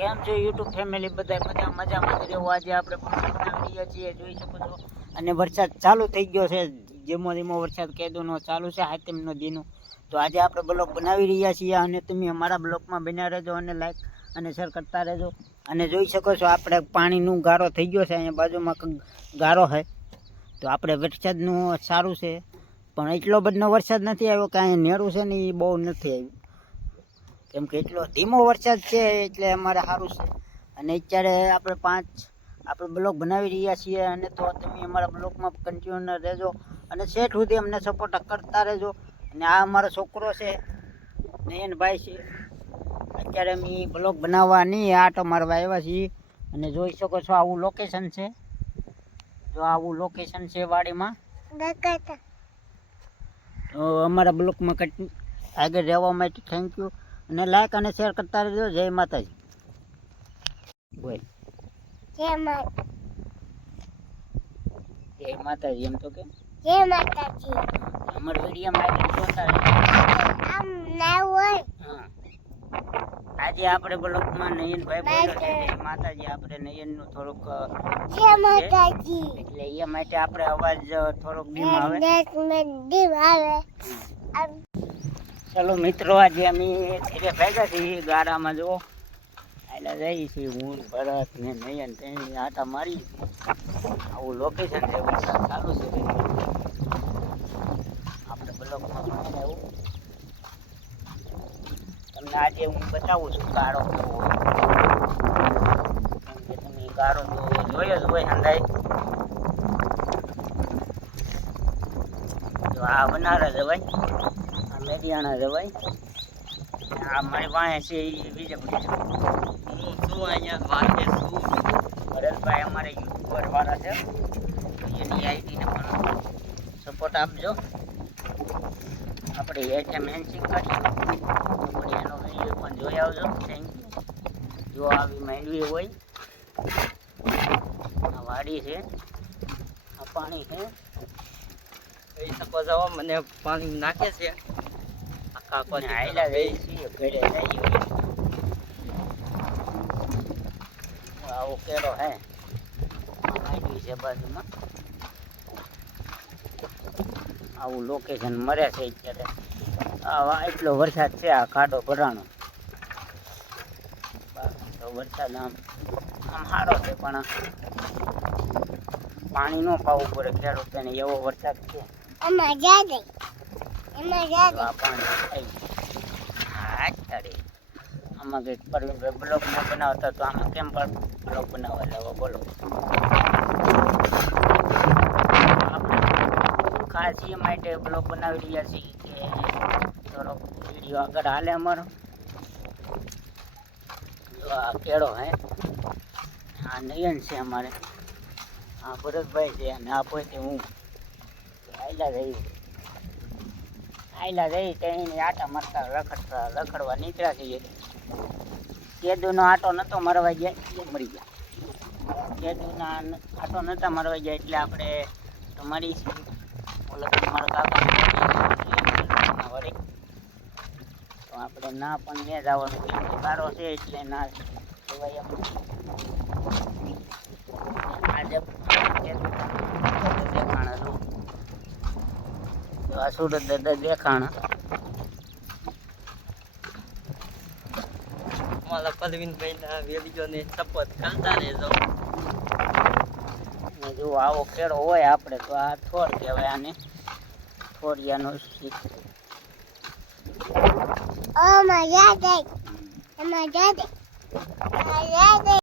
કેમ છો YouTube family બધા મજામાં જ રહેવો। આજે આપણે બનાવી રહ્યા છીએ, જોઈ શકો છો। અને વરસાદ ચાલુ થઈ ગયો છે, ધીમો ધીમો વરસાદ કેદુનો ચાલુ છે, હાથમનો દીનો। તો આજે આપણે બ્લોગ બનાવી રહ્યા છીએ અને તમે અમારા બ્લોગમાં બન્યા રહેજો અને લાઈક અને શેર કરતા રહેજો। અને જોઈ શકો છો આપણે પાણીનું ગારો થઈ ગયો છે, અહીંયા બાજુમાં ગારો છે। તો આપણે વરસાદનું સારું છે, પણ એટલો બધો વરસાદ નથી આવ્યો કે અહીંયા નેરું છે ને એ બહુ નથી આવ્યું, કેમ કે એટલો ધીમો વરસાદ છે એટલે અમારે સારું છે। અને અત્યારે આપણે બ્લોગ બનાવી રહ્યા છીએ, અને તો તમે અમારા બ્લોગમાં કન્ટિન્યુ રહેજો અને સેટ સુધી અમને સપોર્ટ કરતા રહેજો। અને આ અમારો છોકરો છે, નયનભાઈ છે। અત્યારે અમે બ્લોગ બનાવવાની આટો મારવા આવ્યા છીએ, અને જોઈ શકો છો આવું લોકેશન છે। જો આવું લોકેશન છે વાડીમાં। તો અમારા બ્લોગમાં આગળ રહેવા માટે થેન્ક યુ, અને લાઈક અને શેર કરતા રહેજો। જય માતાજી। બોલ જય માતા, જય માતાજી એમ તો કે જય માતાજી। અમારા વિડીયોમાં આગળ જોતા રહેજો। આમ ના હોય હા, આજે આપણે બ્લોગમાં નયનભાઈ બોલ્યો છે જય માતાજી, આપણે નયનનું થોડુંક જય માતાજી એટલે એ માટે આપણે અવાજ થોડોક ધીમો આવે। દીવ આવે। ચલો મિત્રો, આજે અમે ઘરે ભેગા છીએ ગાડામાં। જો એટલે જઈએ છીએ હું, ભરત ને નયન તેની આટા મારી। આવું લોકેશન છે, વરસાદ ચાલુ છે, આપણે બ્લોકમાં બનાવીને આવું તમને આજે હું બતાવું છું ગાળો કેવો હોય, કેમ કે તમે ગાળો તો જોયો જ હોય અંદાજ। તો આ બનારા જવાય, આ મેડિયાણા જવાય, આ મારી પાસે છે એ બીજા બધા હું છું અહીંયા વાંચે છું। ભરતભાઈ અમારે યુટ્યુબર વાળા છે, એની આઈડીને પણ સપોર્ટ આપજો। આપણે એટીએમ હેન્સિંગ કરી આપણે એનો વિડીયો પણ જોઈ આવજો, થેન્ક યુ। જો આવી માંડવી હોય, આ વાડી છે, આ પાણી છે, જોઈ શકો છો। મને પાણી નાખે છે, આખા કોને આયલા રહી છીએ ઘરે જઈએ। આવો કેળો હે, માંડવી છે બાજુમાં, આવું લોકેશન મળે છે અત્યારે। આ એટલો વરસાદ છે, આ ખાડો ભરાણો, તો વરસાદ આમ સારો છે, પણ પાણી ન પાવું પડે ખેડૂતોને, એવો વરસાદ છે। એમાં જા દે, આ પાણી થઈ હાડે આમાં કંઈક પરવીનભાઈ બ્લોગ ન બનાવતા તો આમાં કેમ પણ બ્લોગ બનાવવા લાવો બોલો। ખાસ એ માટે બ્લોગ બનાવી રહ્યા છીએ કે થોડોક વિડીયો આગળ હાલે અમારો। જો આ કેળો હે, આ નયન છે અમારે, આ ભરતભાઈ છે, અને આ પોતે હું આયલા જઈ તેની આટા મારતા રખડવા નીકળ્યા છીએ। કેદુનો આટો નહોતો મારવા ગયા, એ મરી ગયા। કેદુના આટો નહોતા મારવા ગયા એટલે આપણે તમારી મારા કાકા વળી તો આપણે ના પણ ને જવાનું, ગારો છે એટલે ના જવાય એમ। આજે દેખાણા જો, આ સુરત દાદા દેખાણા, મારા પરવીનભાઈ ના વિડીયોને સપોર્ટ કરતા રહેજો। જો આવો કેળો હોય આપણે તો આ થોડ કહેવાય, આને થોડિયાનો ઓ મજા દે, મજા દે, મજા દે।